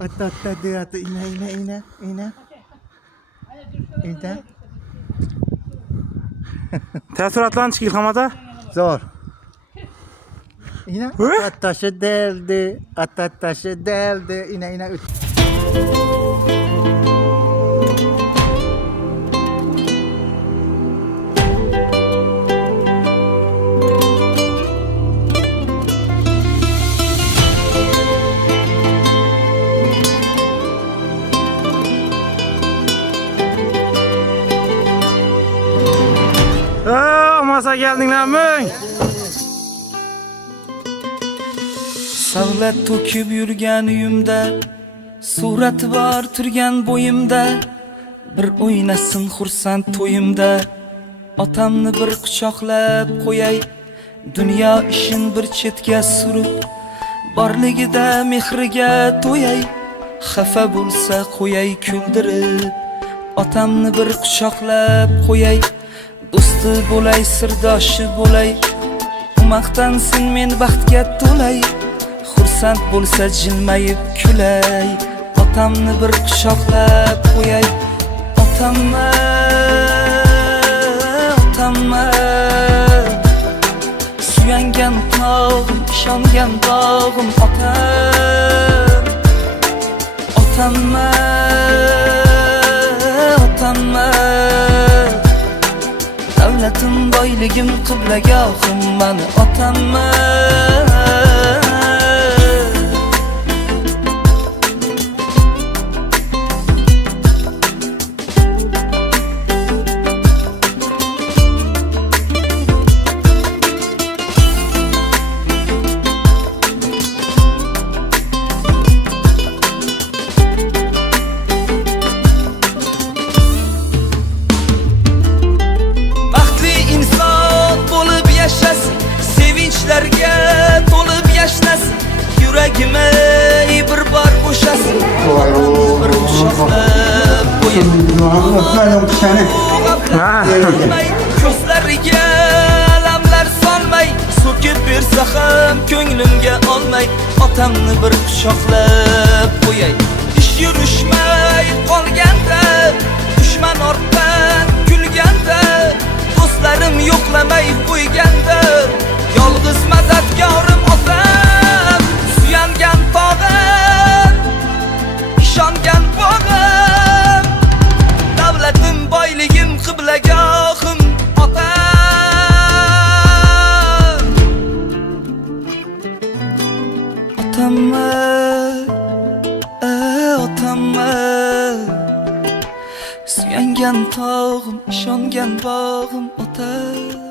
Atta, ina. İna. Taassurotlanishga Ilhom aka. Zor. İna. Taşı deldi. İna. Masa geldinglarmi? Savlat to'kib yurgan uyimda, surati bor turgan bo'yimda, bir o'ynasin xursand to'yimda. Otamni bir quchoqlab qo'yay, dunyo ishin bir chetga surib, borligida mehriga to'yay, xafa bo'lsa qo'yay kuldirib. Otamni bir quchoqlab qo'yay, do'sti bo'lay, sirdoshi bo'lay, maqtansin men baxtga to'lay, xursand bo'lsa jilmayib kulay. Otamni bir quchoqlab qo'yay, otamma suyangan tog'im, ishongan bog'im otamma davlatim, boyligim, qiblagohim mani otamma. Sevinçlarga to'lib yashnasin, yuragimga bir bor bo'shasin. Bir quchoqlab qo'yib, ko'zlariga lamlar solmay, so'kib bersa ham ko'nglimga olmay. Otamni bir quchoqlab qo'yay, ish yurishmay qolganda, dushman ortdan kulganda, do'stlarim yo'qlamay qo'yganda, yolg'iz madadkorim otam, suyangan tog'im, ishongan bog'im, davlatim, boyligim, qiblagohim otam. Otamma suyangan tog'im, ishongan bog'im otam.